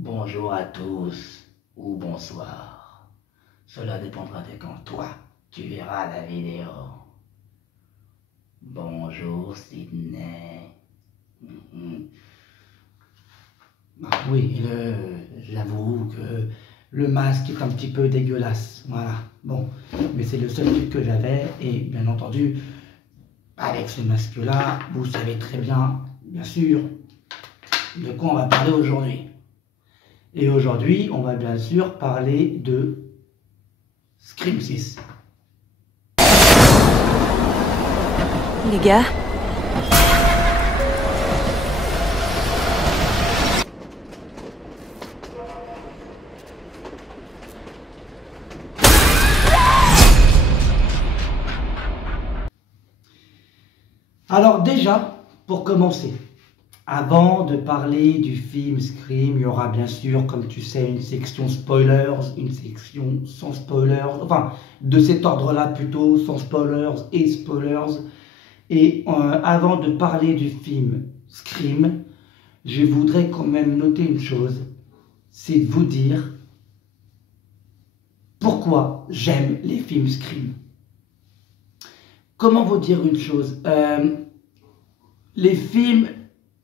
Bonjour à tous ou bonsoir. Cela dépendra de quand toi tu verras la vidéo. Bonjour Sydney. Ah oui, j'avoue que le masque est un petit peu dégueulasse. Voilà. Bon, mais c'est le seul truc que j'avais et bien entendu, avec ce masque-là, vous savez très bien sûr, de quoi on va parler aujourd'hui. Et aujourd'hui, on va bien sûr parler de Scream 6. Les gars, Alors déjà, pour commencer, avant de parler du film Scream, il y aura bien sûr, comme tu sais, une section spoilers, une section sans spoilers, enfin, de cet ordre-là plutôt, sans spoilers et spoilers. Et avant de parler du film Scream, je voudrais quand même noter une chose, c'est de vous dire pourquoi j'aime les films Scream. Comment vous dire une chose, les films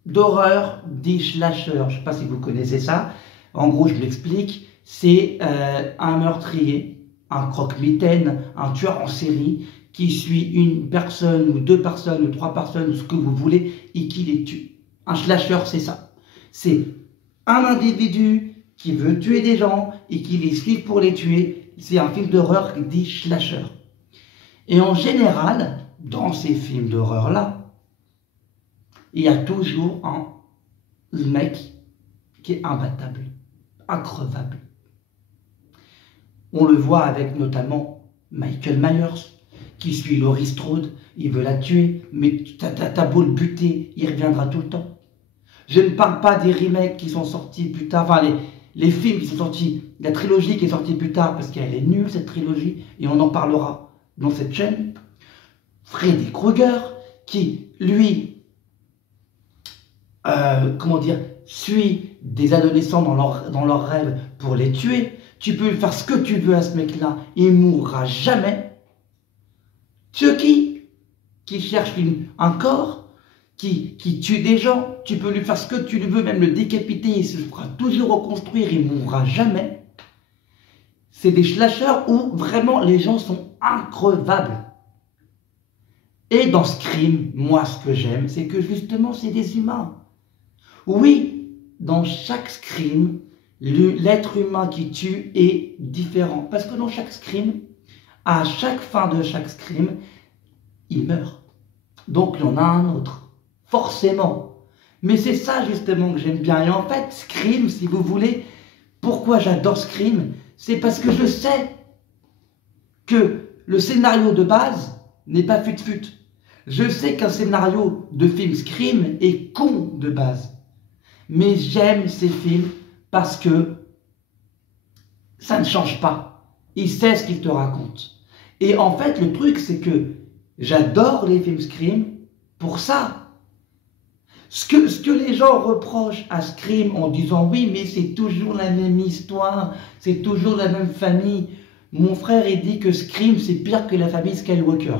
d'horreur dits slasher, je ne sais pas si vous connaissez ça, en gros je l'explique, c'est un meurtrier, un croque-mitaine, un tueur en série qui suit une personne ou deux personnes ou trois personnes ou ce que vous voulez et qui les tue. Un slasher c'est ça, c'est un individu qui veut tuer des gens et qui les suit pour les tuer, c'est un film d'horreur dit slasher. Et en général, dans ces films d'horreur là, il y a toujours un mec qui est imbattable, increvable. On le voit avec notamment Michael Myers, qui suit Laurie Strode, il veut la tuer, mais t'as beau le buter, il reviendra tout le temps. Je ne parle pas des remakes qui sont sortis plus tard, enfin les films qui sont sortis, la trilogie qui est sortie plus tard, parce qu'elle est nulle cette trilogie, et on en parlera dans cette chaîne. Freddy Krueger, qui lui, suit des adolescents dans leurs rêves pour les tuer. Tu peux faire ce que tu veux à ce mec-là, il ne mourra jamais. Chucky, qui cherche un corps, qui tue des gens, tu peux lui faire ce que tu veux, même le décapiter, il se fera toujours reconstruire, il ne mourra jamais. C'est des slashers où vraiment les gens sont increvables. Et dans Scream, moi ce que j'aime, c'est que justement c'est des humains. Oui, dans chaque Scream, l'être humain qui tue est différent. Parce que dans chaque Scream, à chaque fin de chaque Scream, il meurt. Donc il y en a un autre, forcément. Mais c'est ça justement que j'aime bien. Et en fait, Scream, si vous voulez, pourquoi j'adore Scream, c'est parce que je sais que le scénario de base n'est pas fut-fut. Je sais qu'un scénario de film Scream est con de base. Mais j'aime ces films parce que ça ne change pas. Il sait ce qu'il te raconte. Et en fait, le truc, c'est que j'adore les films Scream pour ça. Ce que les gens reprochent à Scream en disant « Oui, mais c'est toujours la même histoire, c'est toujours la même famille. » Mon frère, il dit que Scream, c'est pire que la famille Skywalker.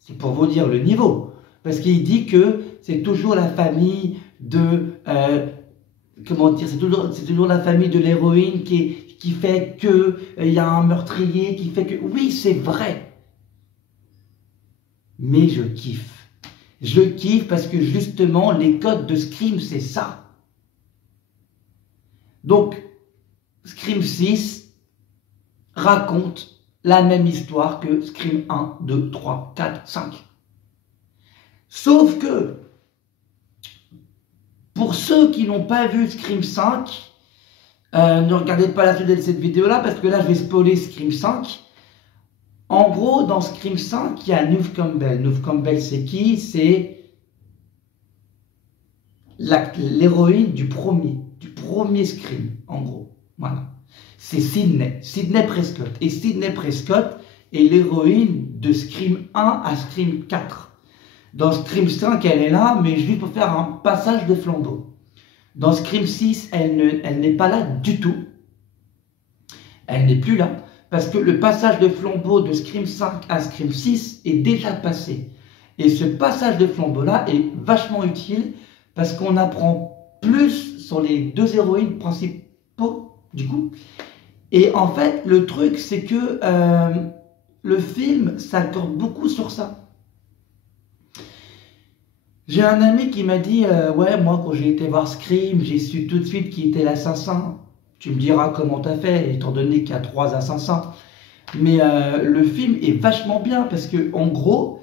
C'est pour vous dire le niveau. Parce qu'il dit que c'est toujours la famille de... c'est toujours la famille de l'héroïne qui fait que y a un meurtrier, qui fait que... Oui, c'est vrai. Mais je kiffe. Je kiffe parce que justement, les codes de Scream, c'est ça. Donc, Scream 6 raconte la même histoire que Scream 1, 2, 3, 4, 5. Sauf que, pour ceux qui n'ont pas vu Scream 5, ne regardez pas la suite de cette vidéo-là, parce que là, je vais spoiler Scream 5. En gros, dans Scream 5, il y a Neve Campbell. Neve Campbell, c'est qui? C'est l'héroïne du premier Scream, en gros. Voilà. C'est Sidney Prescott. Et Sidney Prescott est l'héroïne de Scream 1 à Scream 4. Dans Scream 5, elle est là, mais juste pour faire un passage de flambeau. Dans Scream 6, elle n'est pas là du tout. Elle n'est plus là. Parce que le passage de flambeau de Scream 5 à Scream 6 est déjà passé. Et ce passage de flambeau-là est vachement utile parce qu'on apprend plus sur les deux héroïnes principaux, du coup. Et en fait, le truc, c'est que le film s'accorde beaucoup sur ça. J'ai un ami qui m'a dit ouais, moi, quand j'ai été voir Scream, j'ai su tout de suite qui était l'assassin. Tu me diras comment t'as fait, étant donné qu'il y a 3 assassins. Mais le film est vachement bien parce que, en gros,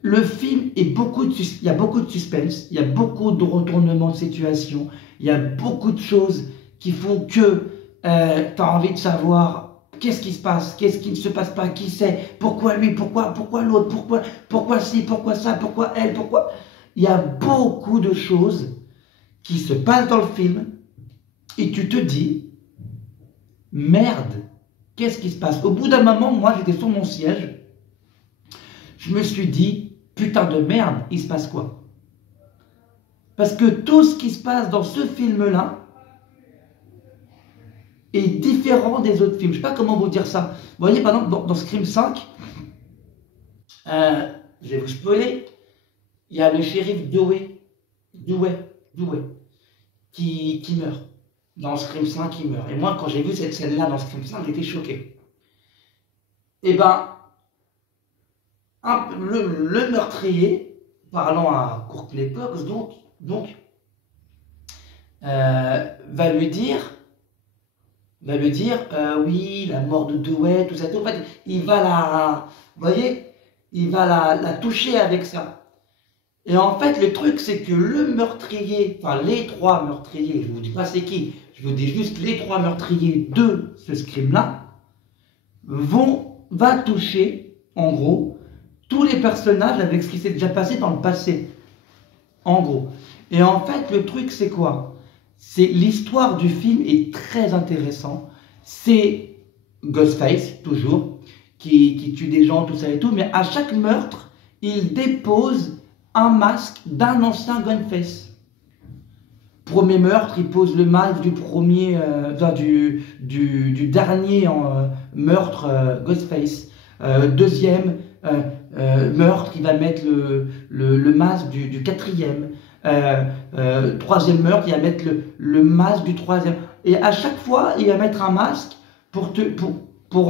le film est il y a beaucoup de suspense, il y a beaucoup de retournements de situation, il y a beaucoup de choses qui font que tu as envie de savoir qu'est-ce qui se passe, qu'est-ce qui ne se passe pas, qui c'est, pourquoi lui, pourquoi l'autre, pourquoi ci, pourquoi ça, pourquoi elle, pourquoi... Il y a beaucoup de choses qui se passent dans le film et tu te dis, merde, qu'est-ce qui se passe? Au bout d'un moment, moi j'étais sur mon siège, je me suis dit, putain de merde, il se passe quoi? Parce que tout ce qui se passe dans ce film-là est différent des autres films. Je ne sais pas comment vous dire ça. Vous voyez, par exemple, dans Scream 5, je vais vous spoiler, il y a le shérif Dewey qui meurt. Dans Scream 5, il meurt. Et moi, quand j'ai vu cette scène-là dans Scream 5, j'étais choqué. Et ben, le meurtrier, parlant à Courtney Cox, donc va lui dire oui, la mort de Dewey, tout ça, tout. En fait, il va vous voyez, il va la toucher avec ça. Et en fait, le truc, c'est que le meurtrier, enfin les 3 meurtriers, je vous dis pas c'est qui, je vous dis juste les 3 meurtriers de ce Scream-là, va toucher, en gros, tous les personnages avec ce qui s'est déjà passé dans le passé. En gros. Et en fait, le truc, c'est quoi? C'est l'histoire du film est très intéressant. C'est Ghostface, toujours, qui tue des gens, tout ça et tout, mais à chaque meurtre, il dépose un masque d'un ancien Ghostface. Premier meurtre, il pose le masque du premier, du dernier meurtre Ghostface. Deuxième meurtre, il va mettre le masque du quatrième. Troisième meurtre, il va mettre le masque du troisième. Et à chaque fois, il va mettre un masque pour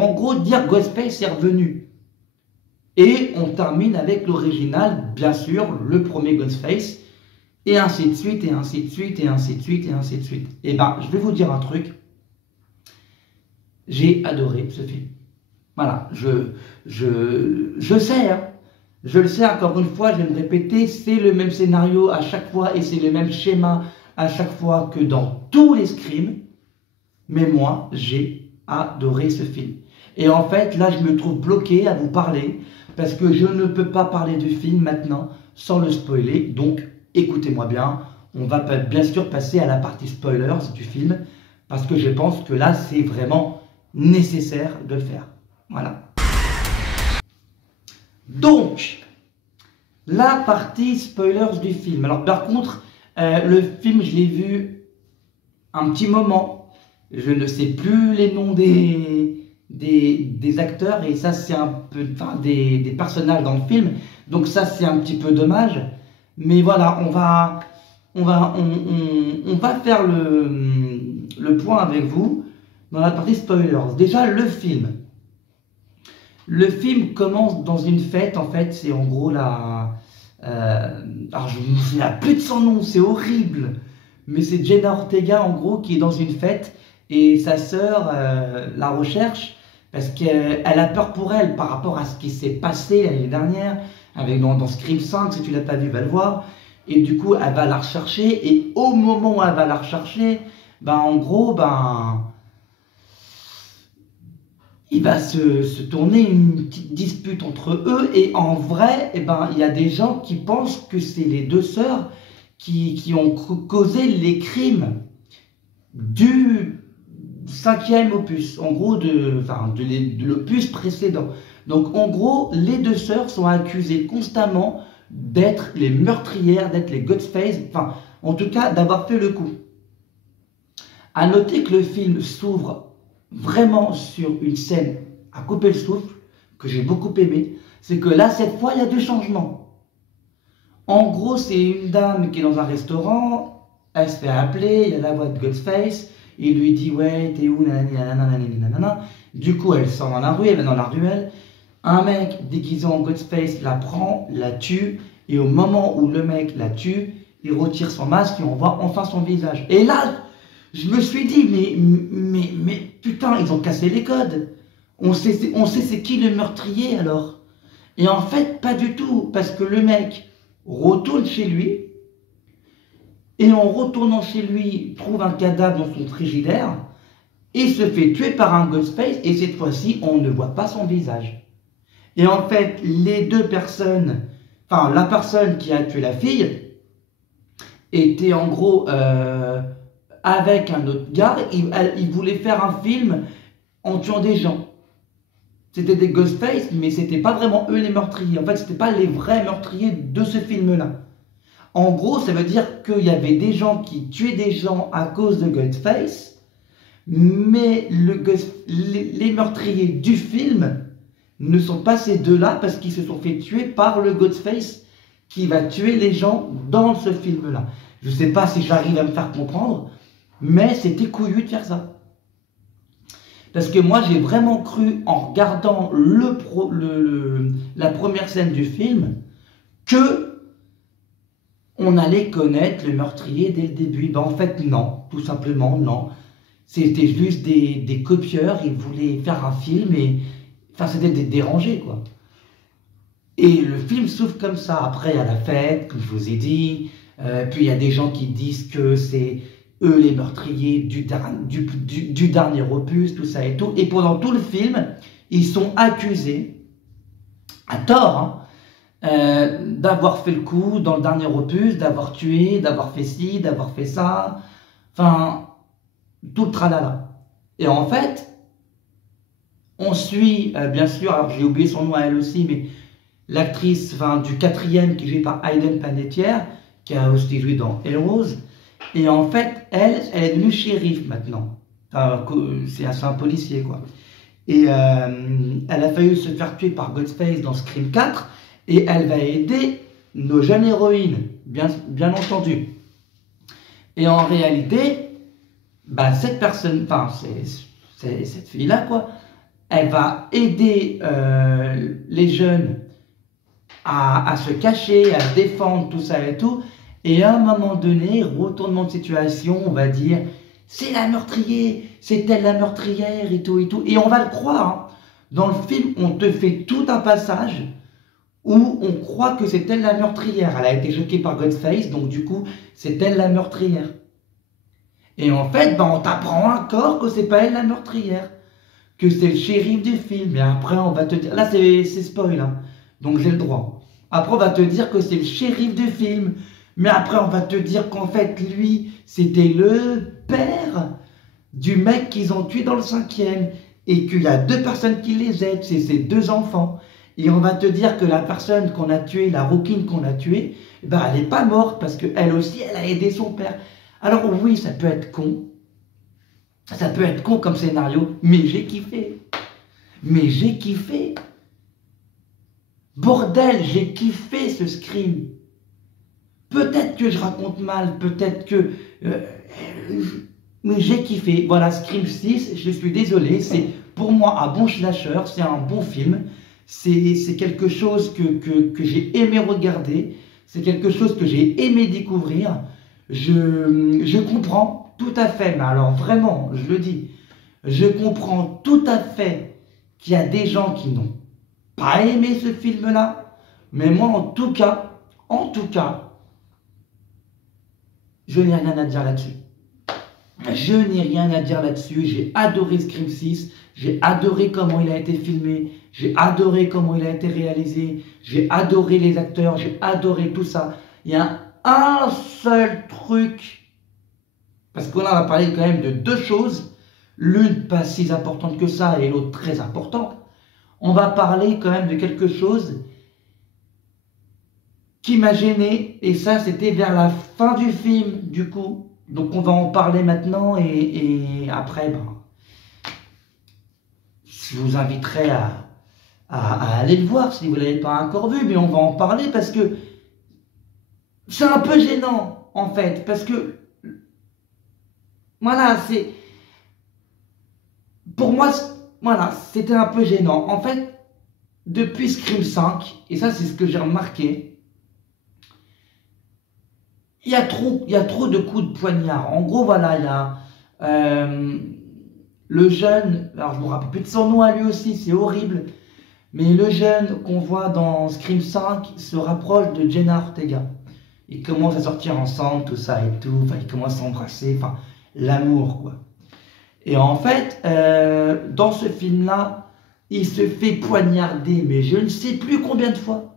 en gros dire Ghostface est revenu. Et on termine avec l'original, bien sûr, le premier Ghostface, et ainsi de suite, et ainsi de suite, et ainsi de suite, et ainsi de suite. Et ben, je vais vous dire un truc. J'ai adoré ce film. Voilà, je sais, hein. Je le sais, encore une fois, je vais me répéter, c'est le même scénario à chaque fois, et c'est le même schéma à chaque fois que dans tous les Scream. Mais moi, j'ai adoré ce film. Et en fait, là, je me trouve bloqué à vous parler, parce que je ne peux pas parler du film maintenant sans le spoiler. Donc, écoutez-moi bien, on va bien sûr passer à la partie spoilers du film, parce que je pense que là, c'est vraiment nécessaire de le faire. Voilà. Donc, la partie spoilers du film. Alors, par contre, le film, je l'ai vu un petit moment. Je ne sais plus les noms des acteurs, et ça, c'est un peu, enfin, des personnages dans le film. Donc ça, c'est un petit peu dommage. Mais voilà, on va faire le point avec vous dans la partie spoilers. Déjà, le film. Le film commence dans une fête, en fait, c'est en gros alors je me souviens plus de son nom, c'est horrible. Mais c'est Jenna Ortega, en gros, qui est dans une fête, et sa sœur la recherche, parce qu'elle a peur pour elle par rapport à ce qui s'est passé l'année dernière, dans Scream 5, si tu l'as pas vu, va le voir. Et du coup, elle va la rechercher, et au moment où elle va la rechercher, en gros, il va se tourner une petite dispute entre eux, et en vrai, il y a des gens qui pensent que c'est les deux sœurs qui ont causé les crimes du 5e opus, en gros de l'opus précédent. Donc en gros, les deux sœurs sont accusées constamment d'être les meurtrières, d'être les Ghostface. Enfin, En tout cas, d'avoir fait le coup. À noter que le film s'ouvre vraiment sur une scène à couper le souffle, que j'ai beaucoup aimé, c'est que là, cette fois, il y a du changement. En gros, c'est une dame qui est dans un restaurant, elle se fait appeler, il y a la voix de Ghostface, il lui dit « Ouais, t'es où ?» nanana. Du coup, elle sort dans la rue, elle va dans la ruelle. Un mec déguisé en Ghostface la prend, la tue, et au moment où le mec la tue, il retire son masque et on voit enfin son visage. Et là, je me suis dit, mais putain, ils ont cassé les codes. On sait c'est qui le meurtrier alors. Et en fait, pas du tout, parce que le mec retourne chez lui, et en retournant chez lui, trouve un cadavre dans son frigidaire, et se fait tuer par un Ghostface, et cette fois-ci, on ne voit pas son visage. Et en fait, les deux personnes, enfin, la personne qui a tué la fille, était en gros avec un autre gars, il voulait faire un film en tuant des gens. C'était des Ghostface, mais c'était pas vraiment eux les meurtriers. En fait, c'était pas les vrais meurtriers de ce film-là. En gros, ça veut dire qu'il y avait des gens qui tuaient des gens à cause de Ghostface, mais les meurtriers du film ne sont pas ces deux-là parce qu'ils se sont fait tuer par le Ghostface qui va tuer les gens dans ce film-là. Je ne sais pas si j'arrive à me faire comprendre, mais c'était couillu de faire ça. Parce que moi, j'ai vraiment cru, en regardant la première scène du film, que on allait connaître le meurtrier dès le début. Ben, en fait, non, tout simplement, non. C'était juste des copieurs, ils voulaient faire un film, et enfin, c'était des dérangés, quoi. Et le film s'ouvre comme ça. Après, il y a la fête, comme je vous ai dit. Puis il y a des gens qui disent que c'est eux les meurtriers du dernier opus, tout ça et tout. Et pendant tout le film, ils sont accusés, à tort, d'avoir fait le coup dans le dernier opus, d'avoir tué, d'avoir fait ci, d'avoir fait ça. Enfin, tout le tralala. Et en fait, on suit, bien sûr, alors j'ai oublié son nom à elle aussi, mais l'actrice du quatrième qui est jouée par Hayden Panettiere, qui a aussi joué dans Heroes. Et en fait, elle est devenue shérif maintenant. Enfin, c'est un policier, quoi. Et elle a failli se faire tuer par Ghostface dans Scream 4. Et elle va aider nos jeunes héroïnes, bien entendu. Et en réalité, bah, cette personne, enfin, c'est cette fille-là, quoi, elle va aider les jeunes à se cacher, à se défendre, tout ça et tout. Et à un moment donné, retournement de situation, on va dire, c'est la meurtrière, c'est elle la meurtrière et tout et tout. Et on va le croire. Hein. Dans le film, on te fait tout un passage où on croit que c'est elle la meurtrière. Elle a été choquée par Ghostface, donc du coup, c'est elle la meurtrière. Et en fait, on t'apprend encore que c'est pas elle la meurtrière, que c'est le shérif du film. Et après, on va te dire, là c'est spoil, hein, donc j'ai le droit. Après, on va te dire que c'est le shérif du film. Mais après, on va te dire qu'en fait, lui, c'était le père du mec qu'ils ont tué dans le 5e. Et qu'il y a 2 personnes qui les aident, c'est ses 2 enfants. Et on va te dire que la personne qu'on a tuée, la rouquine qu'on a tuée, ben, elle n'est pas morte parce qu'elle aussi, elle a aidé son père. Alors oui, ça peut être con. Ça peut être con comme scénario, mais j'ai kiffé. Mais j'ai kiffé. Bordel, j'ai kiffé ce Scream. Peut-être que je raconte mal, peut-être que... mais j'ai kiffé. Voilà, Scream 6, je suis désolé, c'est pour moi un bon slasher, c'est un bon film. C'est quelque chose que j'ai aimé regarder, c'est quelque chose que j'ai aimé découvrir. Je comprends tout à fait, mais alors vraiment, je le dis, je comprends tout à fait qu'il y a des gens qui n'ont pas aimé ce film-là, mais moi en tout cas, je n'ai rien à dire là-dessus. Je n'ai rien à dire là-dessus. J'ai adoré Scream 6. J'ai adoré comment il a été filmé. J'ai adoré comment il a été réalisé. J'ai adoré les acteurs. J'ai adoré tout ça. Il y a un seul truc. Parce qu'on a parlé quand même de 2 choses. L'une pas si importante que ça et l'autre très importante. On va parler quand même de quelque chose qui m'a gêné, et ça c'était vers la fin du film du coup, donc on va en parler maintenant, et après ben, je vous inviterai à aller le voir si vous ne l'avez pas encore vu, mais on va en parler parce que c'est un peu gênant en fait, parce que voilà, c'est pour moi, voilà, c'était un peu gênant en fait. Depuis Scream 5, et ça c'est ce que j'ai remarqué, il y a trop de coups de poignard. En gros, voilà, il y a le jeune, alors je me rappelle plus de son nom à lui aussi, c'est horrible, mais le jeune qu'on voit dans Scream 5 se rapproche de Jenna Ortega. Ils commencent à sortir ensemble, tout ça et tout, enfin ils commencent à s'embrasser, enfin l'amour quoi. Et en fait, dans ce film-là, il se fait poignarder, mais je ne sais plus combien de fois.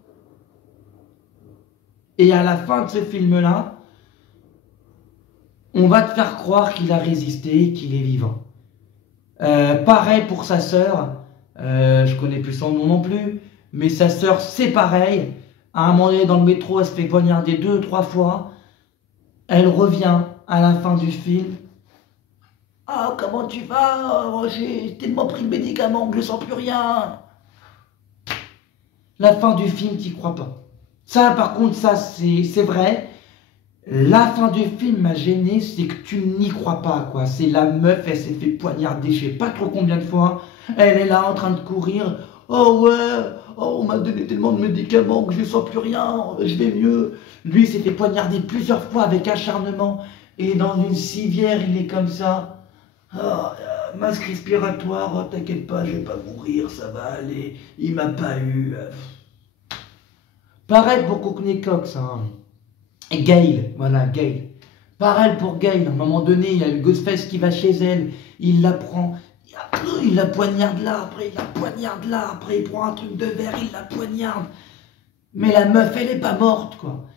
Et à la fin de ce film-là, on va te faire croire qu'il a résisté, qu'il est vivant. Pareil pour sa sœur, je connais plus son nom non plus, mais sa sœur c'est pareil. À un moment donné dans le métro, elle se fait poignarder 2 ou 3 fois. Elle revient à la fin du film. Ah, comment tu vas? Oh, j'ai tellement pris le médicament que je sens plus rien. La fin du film, t'y crois pas. Ça, par contre, ça, c'est vrai. La fin du film m'a gêné, c'est que tu n'y crois pas, quoi. C'est la meuf, elle s'est fait poignarder, je sais pas trop combien de fois. Elle est là en train de courir. Oh ouais, oh, on m'a donné tellement de médicaments que je sens plus rien, je vais mieux. Lui, il s'est fait poignarder plusieurs fois avec acharnement. Et dans une civière, il est comme ça. Ah, masque respiratoire, oh, t'inquiète pas, je vais pas mourir, ça va aller, il m'a pas eu. Pareil pour Courtney Cox, hein. Et Gail, voilà, Gail. Pareil pour Gail, à un moment donné, il y a le Ghostface qui va chez elle, il la prend, il la poignarde là, après il la poignarde là, après il prend un truc de verre, il la poignarde. Mais la meuf, elle est pas morte, quoi.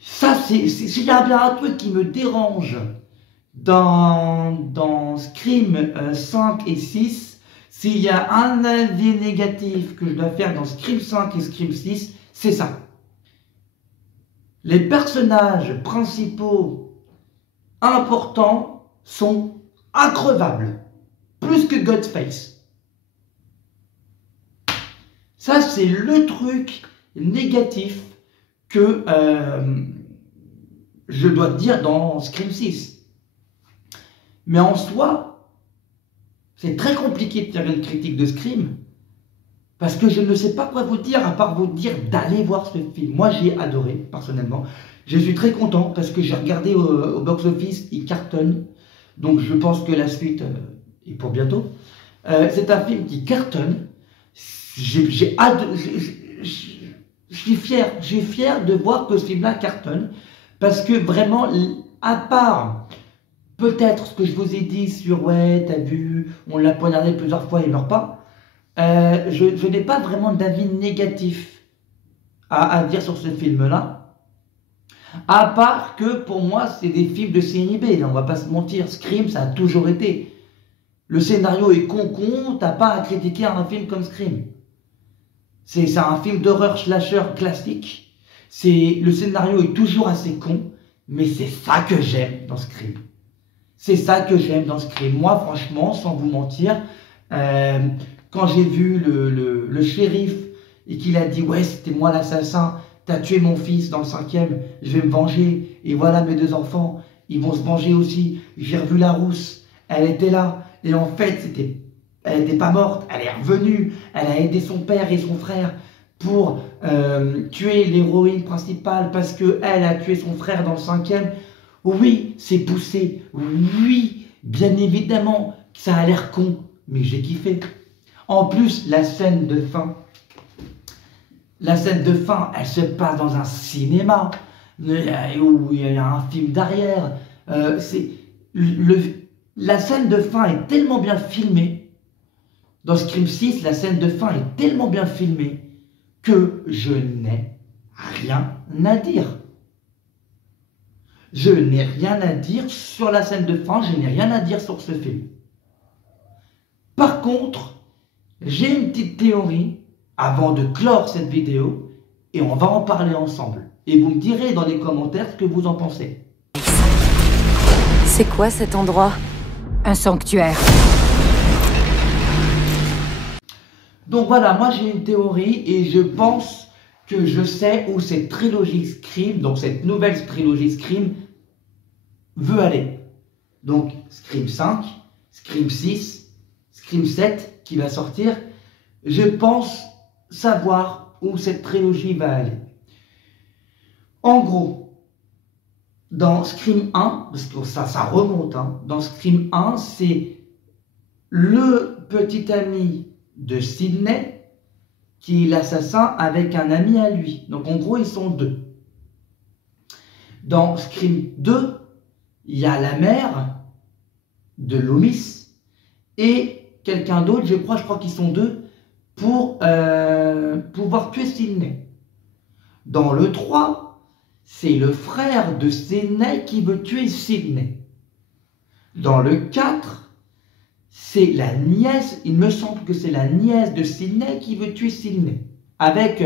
Ça, s'il y a bien un truc qui me dérange dans Scream 5 et 6, s'il y a un avis négatif que je dois faire dans Scream 5 et Scream 6, c'est ça. Les personnages principaux importants sont increvables, plus que Ghostface. Ça, c'est le truc négatif que je dois dire dans Scream 6. Mais en soi, c'est très compliqué de faire une critique de Scream, parce que je ne sais pas quoi vous dire, à part vous dire d'aller voir ce film. Moi, j'ai adoré, personnellement. Je suis très content, parce que j'ai regardé au box-office, il cartonne. Donc, je pense que la suite est pour bientôt. C'est un film qui cartonne. Je suis fier de voir que ce film-là cartonne, parce que vraiment, à part peut-être ce que je vous ai dit sur ouais, t'as vu, on l'a poignardé plusieurs fois, il meurt pas. Je n'ai pas vraiment d'avis négatif à dire sur ce film-là. À part que pour moi, c'est des films de série B. On va pas se mentir, Scream, ça a toujours été. Le scénario est con, t'as pas à critiquer un film comme Scream. C'est un film d'horreur slasher classique. Le scénario est toujours assez con, mais c'est ça que j'aime dans Scream. C'est ça que j'aime dans Scream. Moi, franchement, sans vous mentir, quand j'ai vu le shérif et qu'il a dit « Ouais, c'était moi l'assassin, t'as tué mon fils dans le 5e, je vais me venger, et voilà mes 2 enfants, ils vont se venger aussi. » J'ai revu la rousse, elle était là, et en fait, elle n'était pas morte, elle est revenue, elle a aidé son père et son frère pour tuer l'héroïne principale parce qu'elle a tué son frère dans le 5e. Oui, c'est poussé. Oui, bien évidemment, ça a l'air con, mais j'ai kiffé. En plus, la scène de fin, elle se passe dans un cinéma où il y a un film derrière. La scène de fin est tellement bien filmée. Dans Scream 6, la scène de fin est tellement bien filmée que je n'ai rien à dire. Je n'ai rien à dire sur la scène de fin, je n'ai rien à dire sur ce film. Par contre, j'ai une petite théorie avant de clore cette vidéo et on va en parler ensemble. Et vous me direz dans les commentaires ce que vous en pensez. C'est quoi cet endroit? Un sanctuaire. Donc voilà, moi j'ai une théorie et je pense que je sais où cette trilogie Scream, donc cette nouvelle trilogie Scream, veut aller. Donc Scream 5, Scream 6, Scream 7 qui va sortir. Je pense savoir où cette trilogie va aller. En gros, dans Scream 1, parce que ça remonte, hein, dans Scream 1, c'est le petit ami de Sidney qui est l'assassin avec un ami à lui. Donc en gros, ils sont deux. Dans Scream 2, il y a la mère de Loomis et quelqu'un d'autre, je crois qu'ils sont deux, pour pouvoir tuer Sidney. Dans le 3, c'est le frère de Sidney qui veut tuer Sidney. Dans le 4, c'est la nièce, il me semble que c'est la nièce de Sidney qui veut tuer Sidney, avec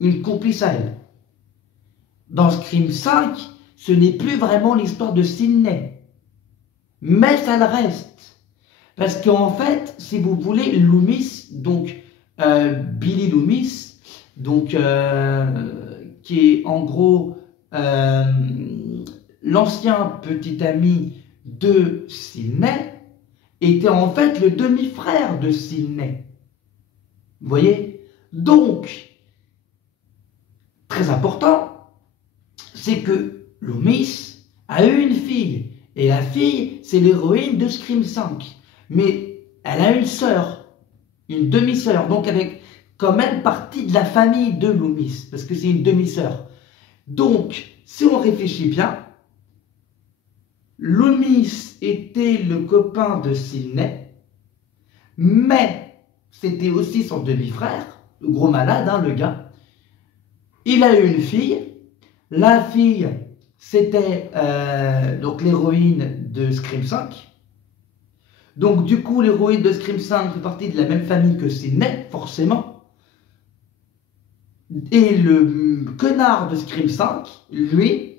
une complice à elle. Dans Scream 5, ce n'est plus vraiment l'histoire de Sidney, mais ça le reste. Parce qu'en fait, si vous voulez, Loomis, donc Billy Loomis, donc, qui est en gros l'ancien petit ami de Sidney, était en fait le demi-frère de Sidney. Vous voyez? Donc, très important, c'est que Loomis a eu une fille. Et la fille, c'est l'héroïne de Scream 5. Mais elle a une sœur, une demi-sœur, donc avec quand même partie de la famille de Loomis, parce que c'est une demi-sœur. Donc, si on réfléchit bien, Loomis était le copain de Sidney, mais c'était aussi son demi-frère, le gros malade, hein, le gars. Il a eu une fille. La fille, c'était donc l'héroïne de Scream 5. Donc du coup, l'héroïne de Scream 5 fait partie de la même famille que Sidney, forcément. Et le connard de Scream 5, lui,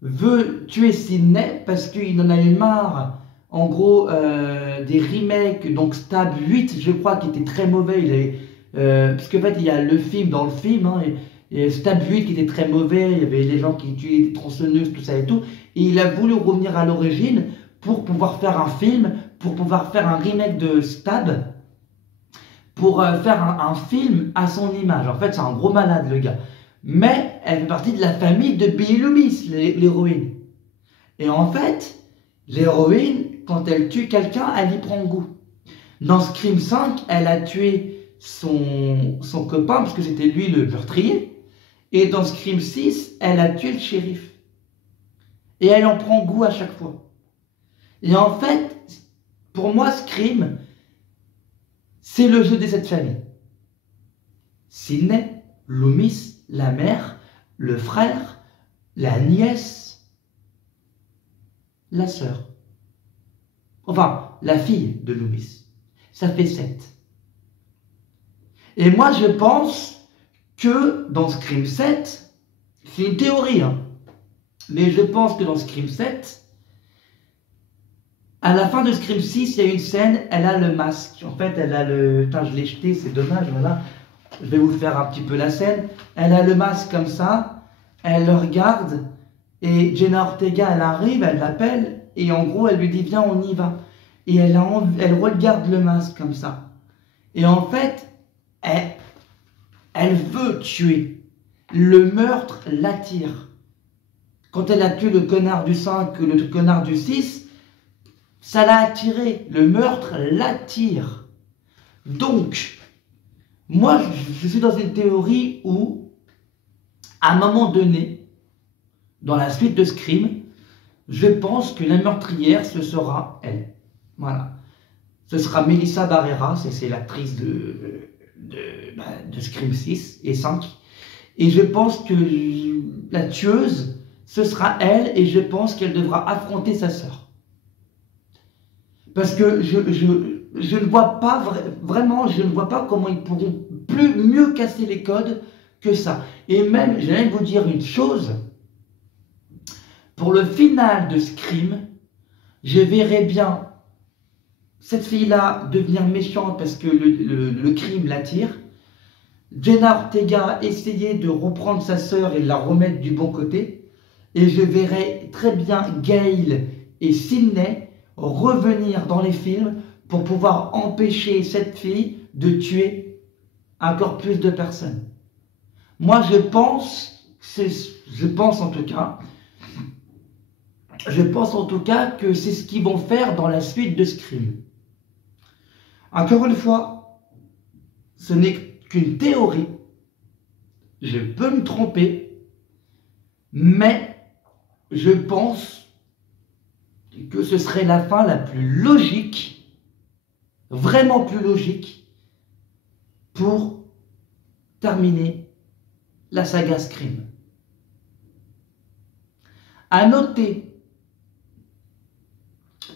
veut tuer Sidney parce qu'il en a eu marre, en gros, des remakes, donc Stab 8, je crois, qui était très mauvais. Il avait, parce qu'en fait, il y a le film dans le film, hein, et Stab 8 qui était très mauvais, il y avait les gens qui tuaient des tronçonneuses, tout ça et tout. Et il a voulu revenir à l'origine pour pouvoir faire un film, pour pouvoir faire un remake de Stab, pour faire un film à son image. En fait, c'est un gros malade, le gars. Mais elle fait partie de la famille de Billy Loomis, l'héroïne. Et en fait, l'héroïne, quand elle tue quelqu'un, elle y prend goût. Dans Scream 5, elle a tué son copain, parce que c'était lui le meurtrier. Et dans Scream 6, elle a tué le shérif. Et elle en prend goût à chaque fois. Et en fait, pour moi, Scream, c'est le jeu de cette famille. Sidney, Loomis, la mère, le frère, la nièce, la sœur. Enfin, la fille de Loomis. Ça fait 7. Et moi, je pense que dans Scream 7, c'est une théorie, hein, mais je pense que dans Scream 7, à la fin de Scream 6, il y a une scène, elle a le masque. En fait, elle a le... Putain, je l'ai jeté, c'est dommage, voilà. Je vais vous faire un petit peu la scène. Elle a le masque comme ça, elle le regarde, et Jenna Ortega, elle arrive, elle l'appelle, et en gros, elle lui dit, viens, on y va. Et elle regarde le masque comme ça. Et en fait, elle veut tuer. Le meurtre l'attire. Quand elle a tué le connard du 5, le connard du 6, ça l'a attiré. Le meurtre l'attire. Donc, moi, je suis dans une théorie où, à un moment donné, dans la suite de Scream, je pense que la meurtrière, ce sera elle. Voilà. Ce sera Melissa Barrera, c'est l'actrice de Scream 6 et 5. Et je pense que la tueuse, ce sera elle, et je pense qu'elle devra affronter sa sœur. Parce que je ne vois pas vraiment, je ne vois pas comment ils pourront mieux casser les codes que ça. Et même, je vais vous dire une chose, pour le final de Scream, je verrais bien cette fille-là devenir méchante parce que le crime l'attire. Jenna Ortega essayer de reprendre sa sœur et de la remettre du bon côté. Et je verrais très bien Gail et Sidney revenir dans les films pour pouvoir empêcher cette fille de tuer encore plus de personnes. Moi, je pense en tout cas que c'est ce qu'ils vont faire dans la suite de Scream. Encore une fois, ce n'est qu'une théorie. Je peux me tromper, mais je pense que ce serait la fin la plus logique, vraiment plus logique, pour terminer la saga Scream. À noter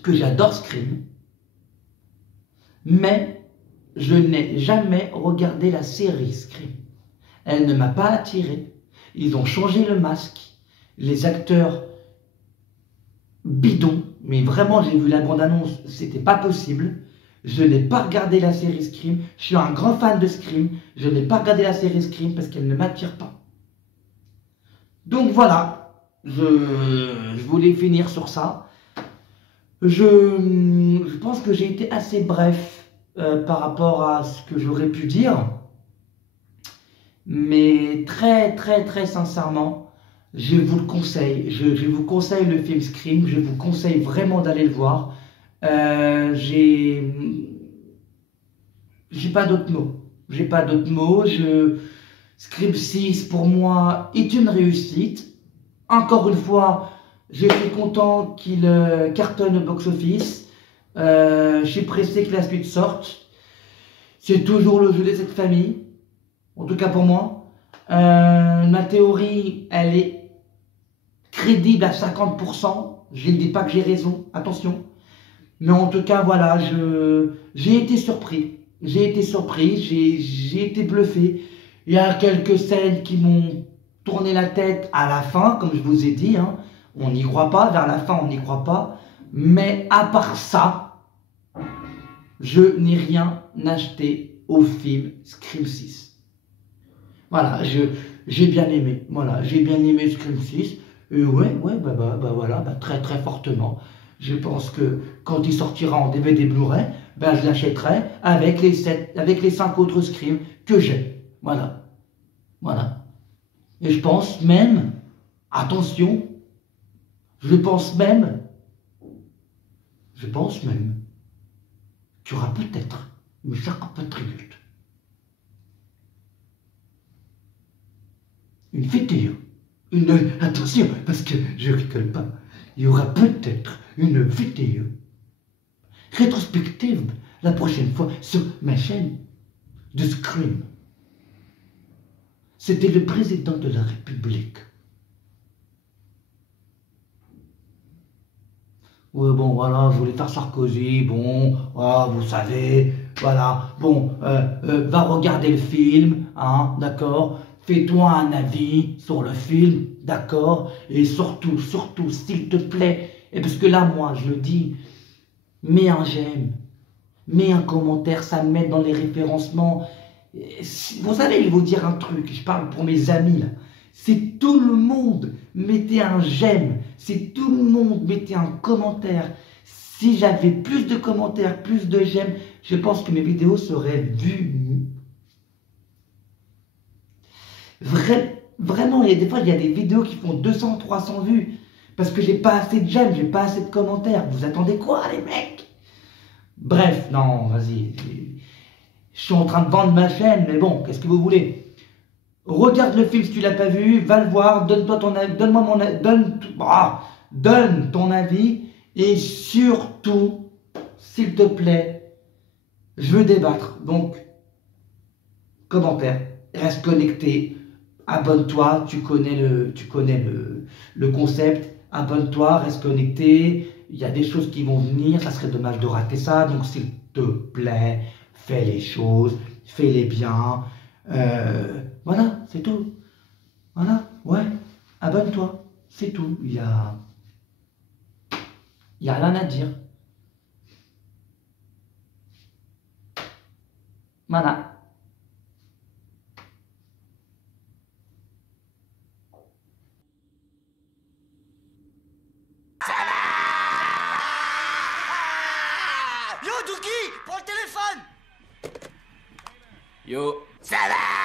que j'adore Scream, mais je n'ai jamais regardé la série Scream. Elle ne m'a pas attiré. Ils ont changé le masque, les acteurs bidons, mais vraiment j'ai vu la bande-annonce, c'était pas possible. Je n'ai pas regardé la série Scream. Je suis un grand fan de Scream. Je n'ai pas regardé la série Scream parce qu'elle ne m'attire pas. Donc voilà, je voulais finir sur ça. Je pense que j'ai été assez bref par rapport à ce que j'aurais pu dire. Mais très sincèrement, je vous le conseille. Je vous conseille le film Scream. Je vous conseille vraiment d'aller le voir. J'ai pas d'autres mots. Scream 6 pour moi est une réussite. Encore une fois, je suis content qu'il cartonne au box-office. Je suis pressé que la suite sorte. C'est toujours le jeu de cette famille. En tout cas pour moi. Ma théorie, elle est crédible à 50%. Je ne dis pas que j'ai raison, attention. Mais en tout cas, voilà, j'ai été surpris. J'ai été bluffé. Il y a quelques scènes qui m'ont tourné la tête à la fin, comme je vous ai dit. Hein. On n'y croit pas, vers la fin, on n'y croit pas. Mais à part ça, je n'ai rien acheté au film Scream 6. Voilà, j'ai bien aimé. Voilà, j'ai bien aimé Scream 6. Et voilà, très fortement. Je pense que quand il sortira en DVD Blu-ray, je l'achèterai avec les 5 autres Scream que j'ai. Voilà. Et je pense même, attention, je pense même qu'il y aura peut-être, mes chers compatriotes, une vidéo, attention, parce que je rigole pas, il y aura peut-être une vidéo rétrospective la prochaine fois sur ma chaîne de Scream. C'était le président de la République. Ouais, bon, voilà, je voulais faire Sarkozy, bon, ah, vous savez, voilà, bon, va regarder le film, hein, d'accord, fais-toi un avis sur le film, d'accord, et surtout, s'il te plaît, et parce que là, moi, je le dis, mets un j'aime, mets un commentaire, ça m'aide dans les référencements. Vous savez, je vais vous dire un truc, je parle pour mes amis là. Si tout le monde mettait un j'aime, si tout le monde mettait un commentaire, si j'avais plus de commentaires, plus de j'aime, je pense que mes vidéos seraient vues. Vraiment, des fois, il y a des vidéos qui font 200, 300 vues. Parce que j'ai pas assez de j'aime, j'ai pas assez de commentaires. Vous attendez quoi, les mecs? Bref, non, vas-y. Je suis en train de vendre ma chaîne, mais bon, qu'est-ce que vous voulez? Regarde le film si tu l'as pas vu, va le voir, donne-toi ton avis, donne ton avis, et surtout, s'il te plaît, je veux débattre. Donc, commentaire, reste connecté, abonne-toi, tu connais le concept, abonne-toi, reste connecté, il y a des choses qui vont venir, ça serait dommage de rater ça, donc s'il te plaît, fais les choses, fais-les bien, Voilà, c'est tout. Voilà, ouais, abonne-toi, c'est tout. Il y a rien à dire. Voilà. Yo, Douki, prends le téléphone. Yo. Ça va.